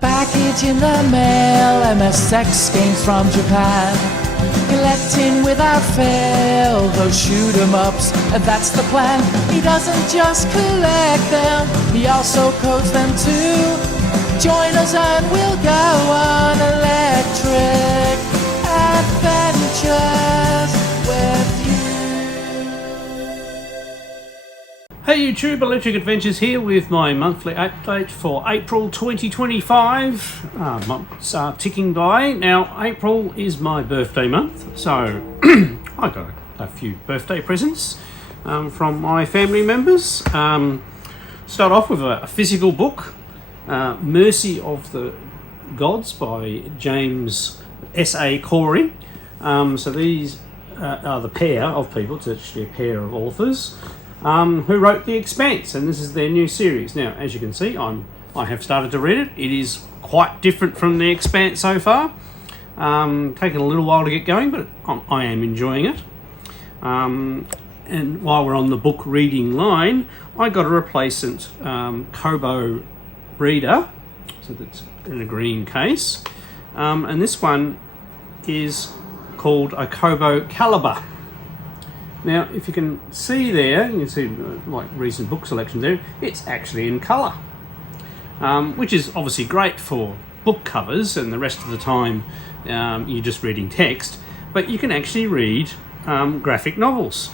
package in the mail, MSX games from Japan. Collecting without fail, those shoot 'em ups, and that's the plan. He doesn't just collect them, he also codes them too. Join us and we'll go on electric adventures with you. Hey YouTube, Electric Adventures here with my monthly update for April 2025. Months are ticking by. Now, April is my birthday month, so I got a few birthday presents from my family members. Start off with a physical book, Mercy of the Gods by James S.A. Corey. So these are the pair of people, it's actually a pair of authors, who wrote The Expanse, and this is their new series. Now, as you can see, I have started to read it. It is quite different from The Expanse so far. Taken a little while to get going, but I am enjoying it. And while we're on the book reading line, I got a replacement Kobo reader, so that's in a green case, and this one is called a Kobo Caliber. Now, if you can see there, you can see like recent book selection there, it's actually in colour, which is obviously great for book covers, and the rest of the time you're just reading text, but you can actually read graphic novels.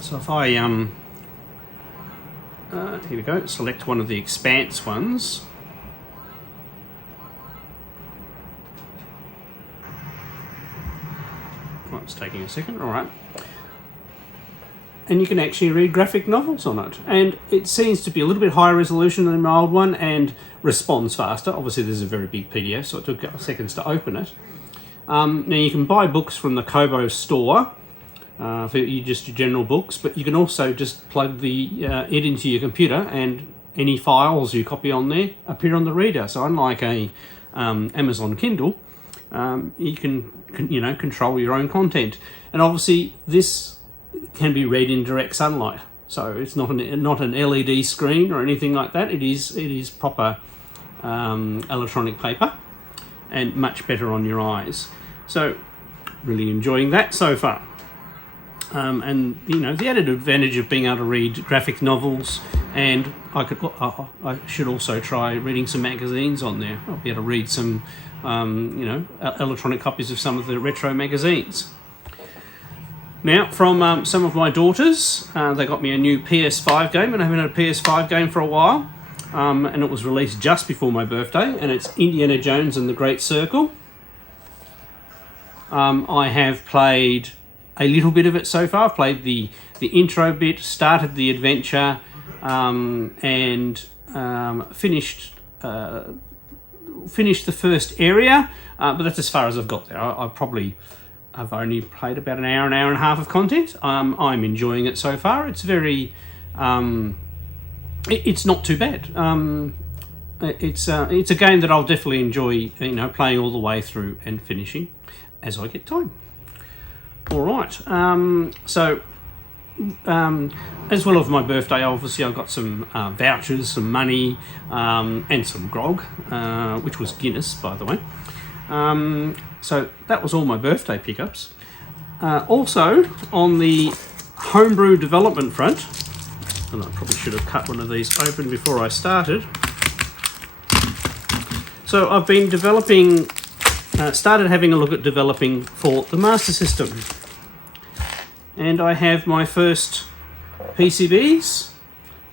So if I here we go, select one of the Expanse ones. Oh, it's taking a second, all right. And you can actually read graphic novels on it. And it seems to be a little bit higher resolution than my old one and responds faster. Obviously, this is a very big PDF, so it took seconds to open it. Now, you can buy books from the Kobo store for just your general books, but you can also just plug it into your computer, and any files you copy on there appear on the reader. So unlike a Amazon Kindle, you can control your own content. And obviously, this can be read in direct sunlight, so it's not an LED screen or anything like that. It is proper electronic paper, and much better on your eyes. So really enjoying that so far. And the added advantage of being able to read graphic novels, and I should also try reading some magazines on there. I'll be able to read some electronic copies of some of the retro magazines. Now, from some of my daughters, they got me a new PS5 game, and I haven't had a PS5 game for a while, and it was released just before my birthday, and it's Indiana Jones and the Great Circle. I have played a little bit of it so far. I've played the intro bit, started the adventure, and finished the first area, but that's as far as I've got there. I've only played about an hour and a half of content. I'm enjoying it so far. It's very, it's not too bad. It's a game that I'll definitely enjoy, playing all the way through and finishing as I get time. All right. So, as well as my birthday, obviously I've got some vouchers, some money, and some grog, which was Guinness, by the way. So that was all my birthday pickups. Also, on the Homebrew development front, and I probably should have cut one of these open before I started. So I've been started having a look at developing for the Master System. And I have my first PCBs,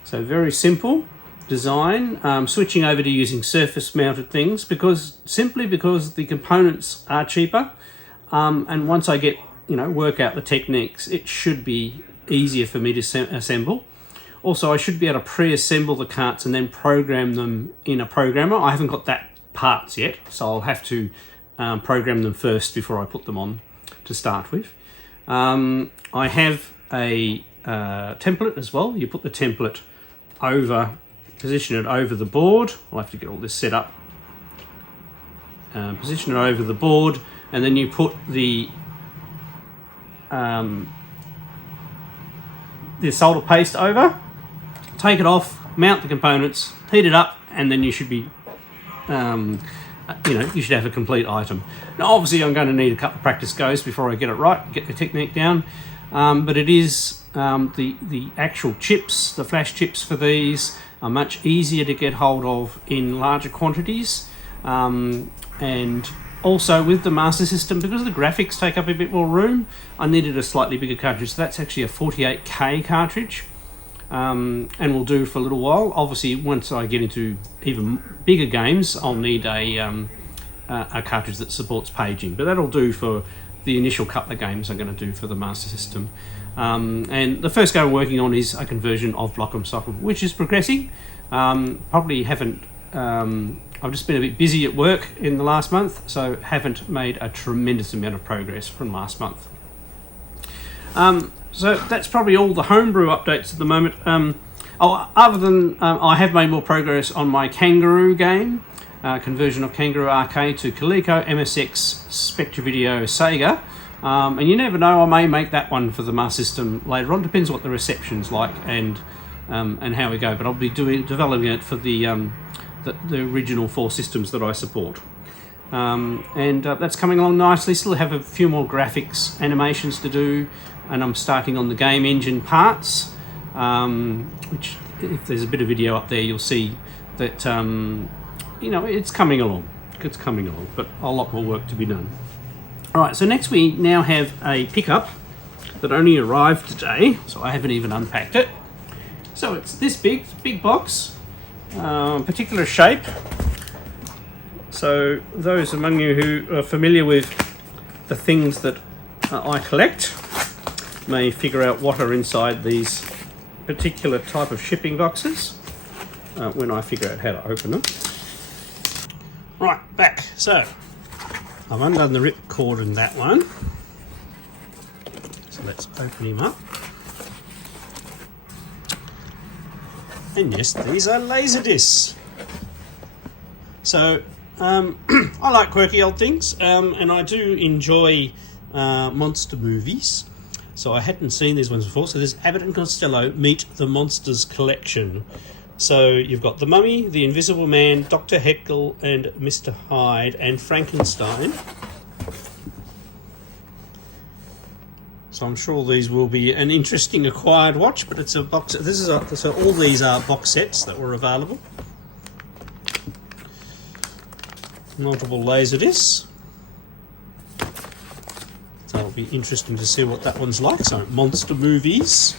so very simple design, switching over to using surface mounted things simply because the components are cheaper, and once I get work out the techniques, it should be easier for me to assemble. Also, I should be able to pre-assemble the carts and then program them in a programmer. I haven't got that parts yet, so I'll have to program them first before I put them on to start with. I have a template as well. You put the template position it over the board. I'll have to get all this set up. Position it over the board, and then you put the solder paste over, take it off, mount the components, heat it up, and then you should be you should have a complete item. Now, obviously, I'm going to need a couple of practice goes before I get it right, get the technique down. But it is the actual chips, the flash chips for these are much easier to get hold of in larger quantities. And also with the Master System, because the graphics take up a bit more room, I needed a slightly bigger cartridge. So that's actually a 48K cartridge, and will do for a little while. Obviously, once I get into even bigger games, I'll need a cartridge that supports paging, but that'll do for the initial couple of games I'm going to do for the Master System. And the first game I'm working on is a conversion of Block'em Sock'em, which is progressing. Probably haven't... I've just been a bit busy at work in the last month, so haven't made a tremendous amount of progress from last month. So that's probably all the Homebrew updates at the moment. Other than I have made more progress on my Kangaroo game, conversion of Kangaroo Arcade to Coleco, MSX, Spectravideo, Sega. And you never know, I may make that one for the Master System later on. Depends what the reception's like and how we go. But I'll be developing it for the original 4 systems that I support. That's coming along nicely. Still have a few more graphics animations to do, and I'm starting on the game engine parts, which if there's a bit of video up there, you'll see that it's coming along. It's coming along, but a lot more work to be done. All right, so next we now have a pickup that only arrived today, so I haven't even unpacked it. So it's this big box. Particular shape. So those among you who are familiar with the things that I collect may figure out what are inside these particular type of shipping boxes when I figure out how to open them. Right, back. So I've undone the rip cord in that one. So let's open him up. And yes, these are Laserdiscs. So, I like quirky old things, and I do enjoy monster movies. So I hadn't seen these ones before. So there's Abbott and Costello Meet the Monsters Collection. So you've got The Mummy, The Invisible Man, Dr. Jekyll and Mr. Hyde, and Frankenstein. So I'm sure these will be an interesting acquired watch, but it's a box. So all these are box sets that were available. Multiple Laserdiscs. So it'll be interesting to see what that one's like. So monster movies.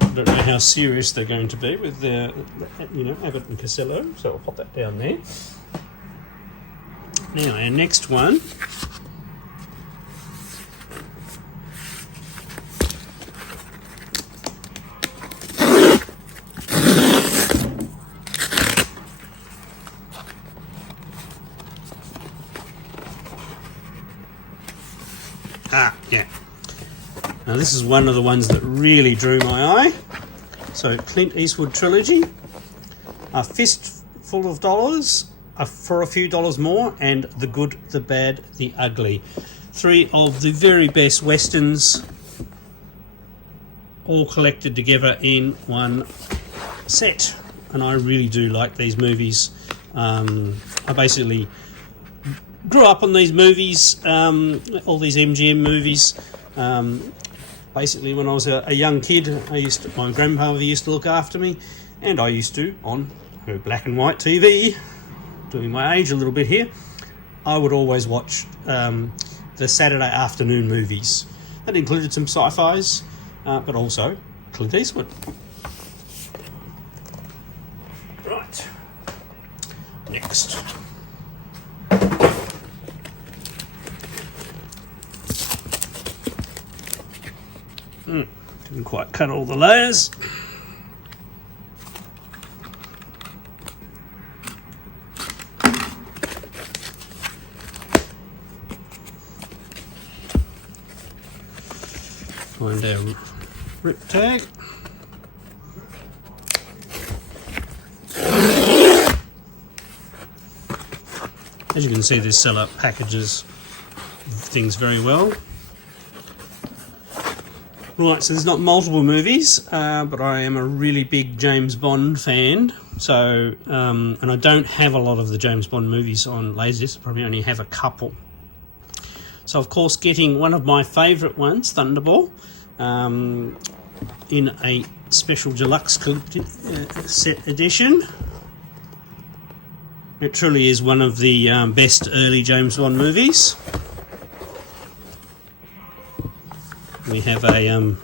I don't know how serious they're going to be with their, Abbott and Costello. So I'll pop that down there. Now our next one. Yeah. Now this is one of the ones that really drew my eye. So Clint Eastwood trilogy, A Fistful of Dollars, For a Few Dollars More, and The Good, the Bad, the Ugly. 3 of the very best westerns, all collected together in one set. And I really do like these movies. I basically grew up on these movies, all these MGM movies. Basically, when I was a young kid, my grandmother used to look after me, and I used to, on her black and white TV, doing my age a little bit here, I would always watch the Saturday afternoon movies. That included some sci-fis, but also Clint Eastwood. Right. Next. Didn't quite cut all the layers. Find our rip tag. As you can see, this seller packages things very well. Right, so there's not multiple movies, but I am a really big James Bond fan. So, and I don't have a lot of the James Bond movies on Laserdisc. I probably only have a couple. So, of course, getting one of my favourite ones, Thunderball, in a special deluxe set edition. It truly is one of the best early James Bond movies. We have a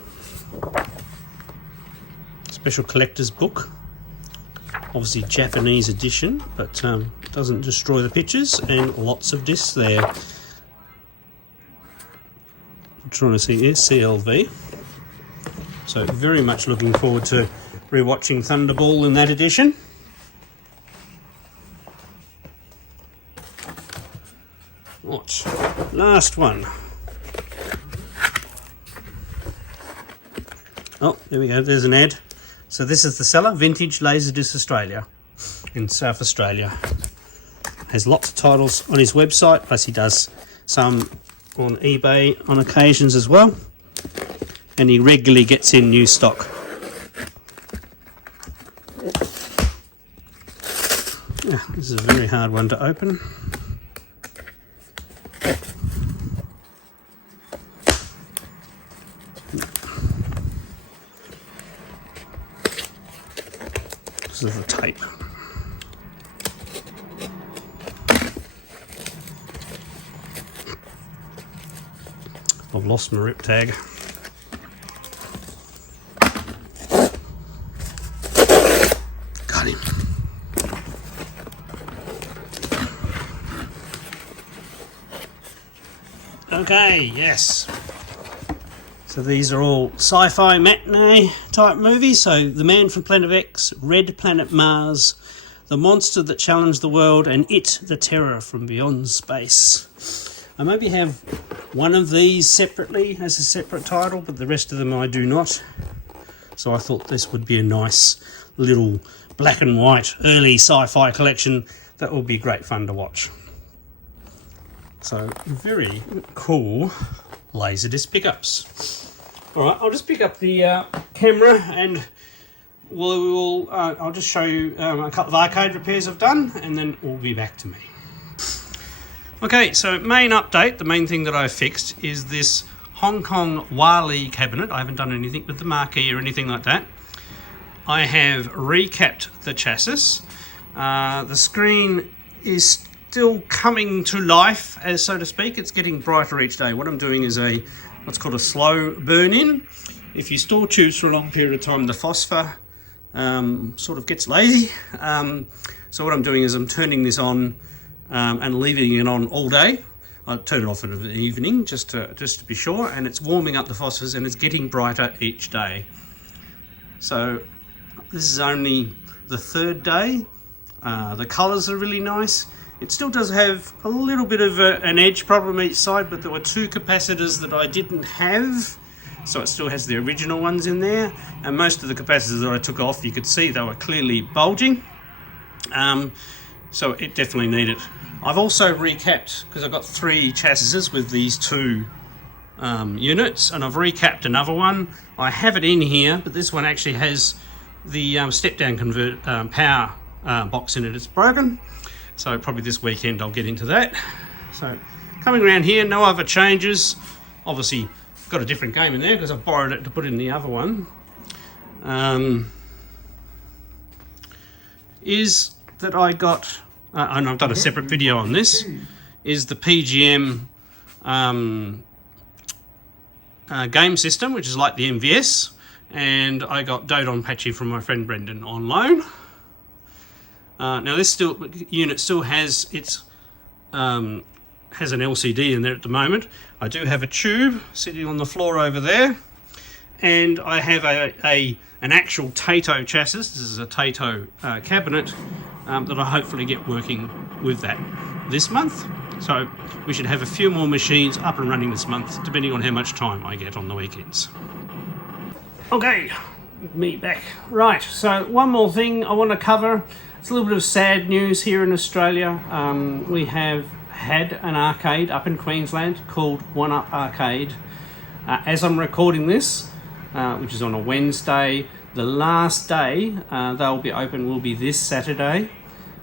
special collector's book, obviously Japanese edition, but doesn't destroy the pictures, and lots of discs there. I'm trying to see here, CLV. So very much looking forward to rewatching Thunderball in that edition. What? Last one. Oh, there we go, there's an ad. So this is the seller, Vintage Laserdisc Australia, in South Australia. Has lots of titles on his website, plus he does some on eBay on occasions as well. And he regularly gets in new stock. Yeah, this is a very hard one to open. This is the tape. I've lost my rip tag. Got him. Okay, yes. So these are all sci-fi matinee type movies. So The Man from Planet X, Red Planet Mars, The Monster That Challenged the World, and It, the Terror from Beyond Space. I maybe have one of these separately as a separate title, but the rest of them I do not. So I thought this would be a nice little black and white early sci-fi collection that will be great fun to watch. So very cool Laserdisc pickups. Alright, I'll just pick up the camera and I'll just show you a couple of arcade repairs I've done, and then we'll be back to me. Okay, so main update, the main thing that I fixed is this Hong Kong Wali cabinet. I haven't done anything with the marquee or anything like that. I have recapped the chassis. The screen is still coming to life, as so to speak. It's getting brighter each day. What I'm doing is what's called a slow burn-in. If you store tubes for a long period of time, the phosphor sort of gets lazy. So what I'm doing is I'm turning this on and leaving it on all day. I turn it off in the evening just to be sure, and it's warming up the phosphors and it's getting brighter each day. So this is only the third day. The colours are really nice. It still does have a little bit of an edge problem each side, but there were two capacitors that I didn't have, so it still has the original ones in there. And most of the capacitors that I took off, you could see they were clearly bulging. So it definitely needed. I've also recapped, because I've got 3 chassis with these 2 units, and I've recapped another one. I have it in here, but this one actually has the step-down power box in it. It's broken. So probably this weekend I'll get into that. So coming around here, no other changes. Obviously got a different game in there because I borrowed it to put in the other one. Is that I got, and I've done a separate video on this, is the PGM game system, which is like the MVS, and I got Dodon Patchy from my friend Brendan on loan. Now this unit still has its has an LCD in there at the moment. I do have a tube sitting on the floor over there, and I have an actual Tato chassis. This is a Tato cabinet that I hopefully get working with that this month. So we should have a few more machines up and running this month, depending on how much time I get on the weekends. Okay, me back. Right, so one more thing I want to cover. It's a little bit of sad news here in Australia. We have had an arcade up in Queensland called OneUp Arcade. As I'm recording this, which is on a Wednesday. The last day they'll be open will be this Saturday.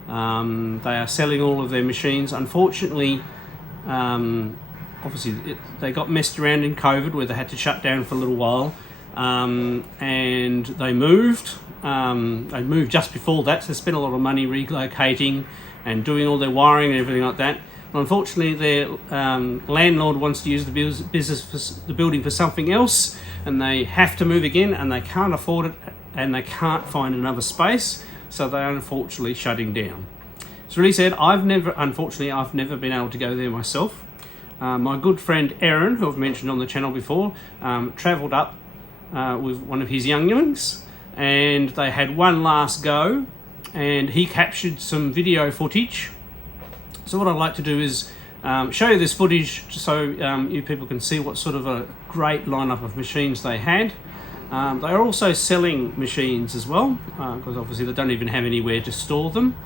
They are selling all of their machines. Unfortunately, obviously they got messed around in COVID where they had to shut down for a little while, and they moved. They moved just before that, so they spent a lot of money relocating and doing all their wiring and everything like that. And unfortunately, their landlord wants to use the building for something else, and they have to move again, and they can't afford it, and they can't find another space, so they're unfortunately shutting down. It's really sad. Unfortunately, I've never been able to go there myself. My good friend Aaron, who I've mentioned on the channel before, travelled up with one of his younglings, and they had one last go, and he captured some video footage. So what I'd like to do is show you this footage so you people can see what sort of a great lineup of machines they had. They are also selling machines as well, because obviously they don't even have anywhere to store them.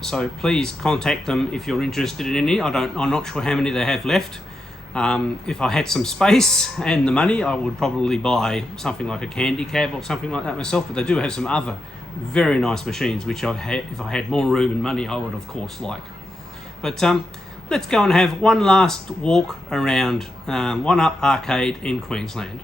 So please contact them if you're interested in any. I'm not sure how many they have left. If I had some space and the money, I would probably buy something like a candy cab or something like that myself, but they do have some other very nice machines which if I had more room and money, I would of course like. But let's go and have one last walk around OneUp Arcade in Queensland.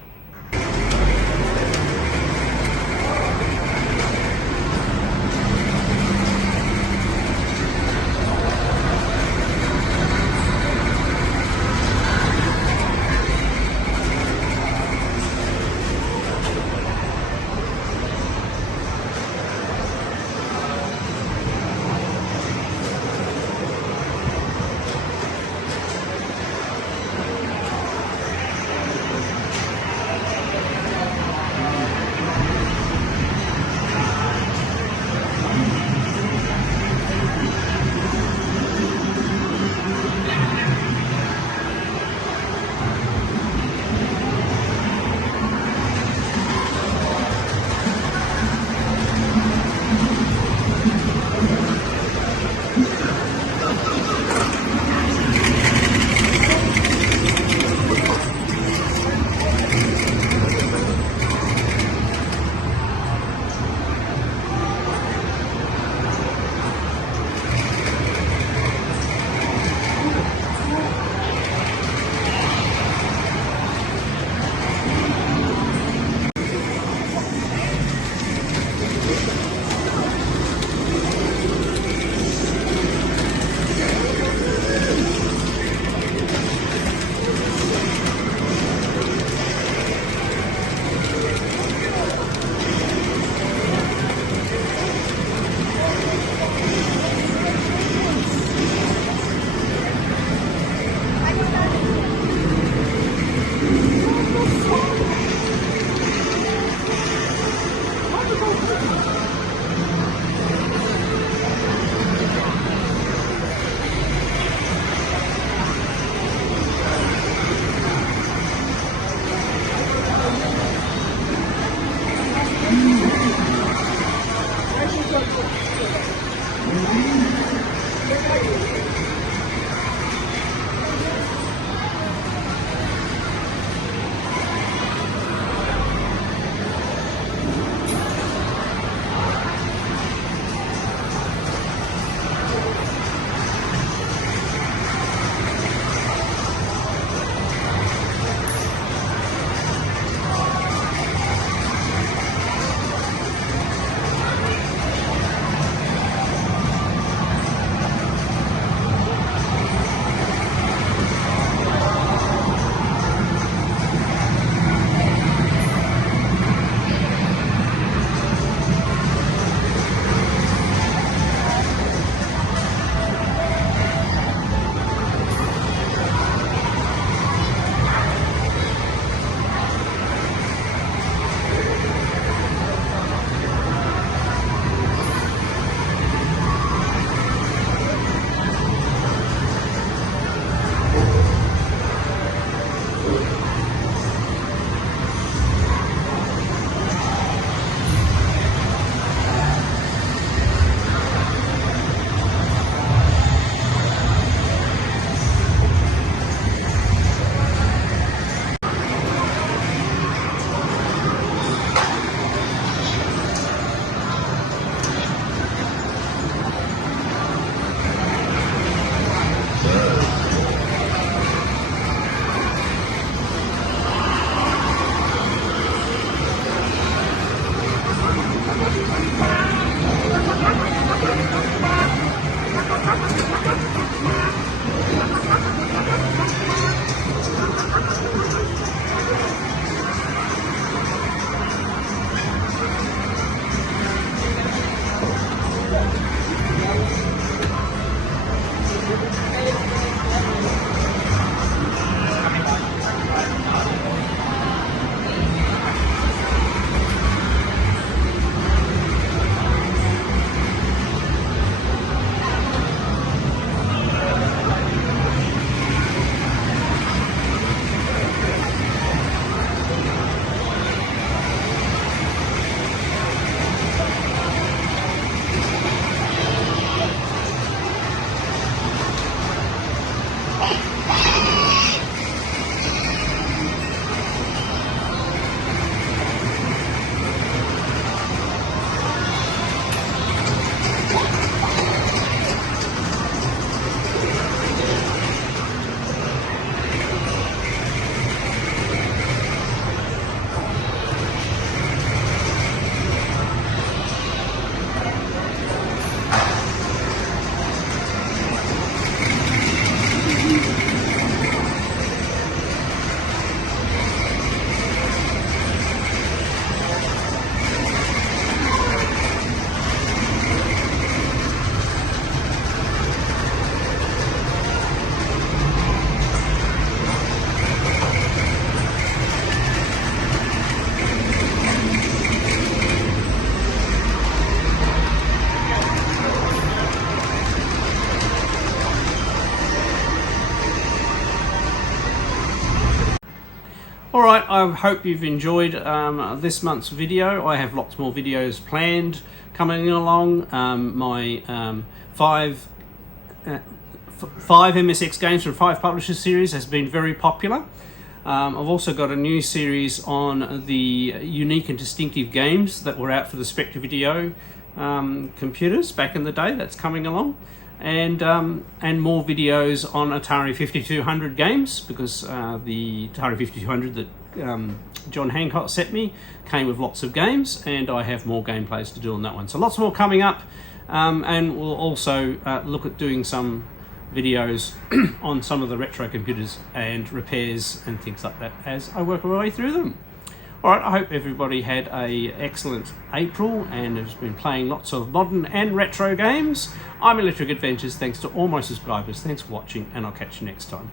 Alright, I hope you've enjoyed this month's video. I have lots more videos planned coming along. My 5 MSX games from 5 publishers series has been very popular. I've also got a new series on the unique and distinctive games that were out for the Spectravideo computers back in the day. That's coming along, and more videos on Atari 5200 games, because the Atari 5200 that John Hancock sent me came with lots of games, and I have more gameplays to do on that one. So lots more coming up, and we'll also look at doing some videos on some of the retro computers and repairs and things like that as I work my way through them. Alright, I hope everybody had a excellent April and has been playing lots of modern and retro games. I'm Electric Adventures. Thanks to all my subscribers. Thanks for watching, and I'll catch you next time.